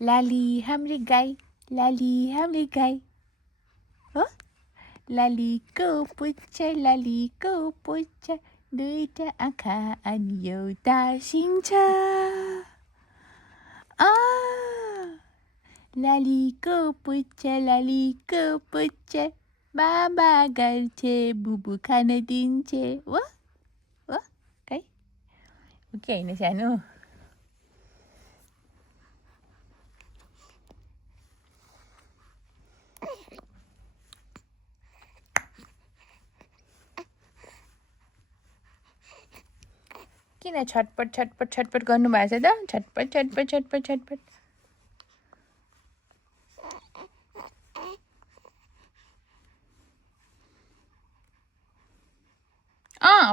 लाली हाम्री गाई, लाली हाम्री गाई हो। लालीको पुच्छ दुईटा आँखा अनि एउटा सिङ छ। लालीको पुच्छ बाबा गर्छे बुबु खान दिन्छे। वा वा खै हो कि होइन सानो? किन छटपट छटपट छटपट गर्नुभएको छ त? छटपट छटपट छटपट छटपट।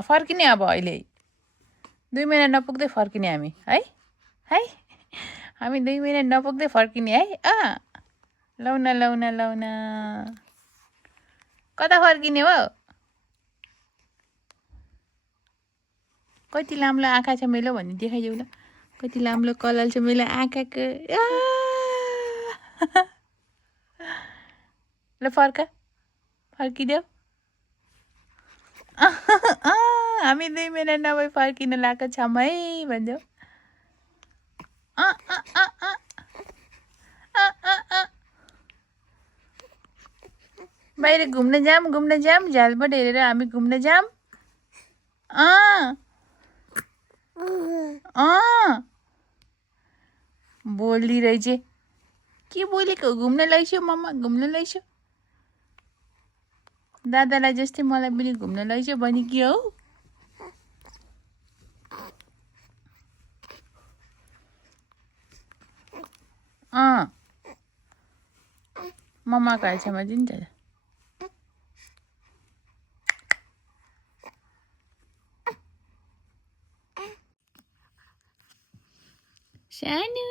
फर्किने अब अहिले 2 महिना नपुग्दै फर्किने हामी है है हामी 2 महिना नपुग्दै फर्किने है। लौ न कता फर्किने हो? कति लाम्लो आँखा छ मेरो भन्ने देखाइदेऊ ल। कति लाम्लो कलर छ मेरो आँखाको। ल फर्किदेऊ। हामी 2 महिना नभई फर्किन लागेको छौँ है भनिदेऊ। बाहिर घुम्न जाऊँ झ्यालबाट हेरेर हामी घुम्न जाऊँ। बोलिरहेछ के बोलेको? घुम्न लैसो मम्मा, घुम्न लैसो। दादालाई जस्तै मलाई पनि घुम्न लैसो भने के हो? मम्माको हालछेउमा दिन्छ त। सानो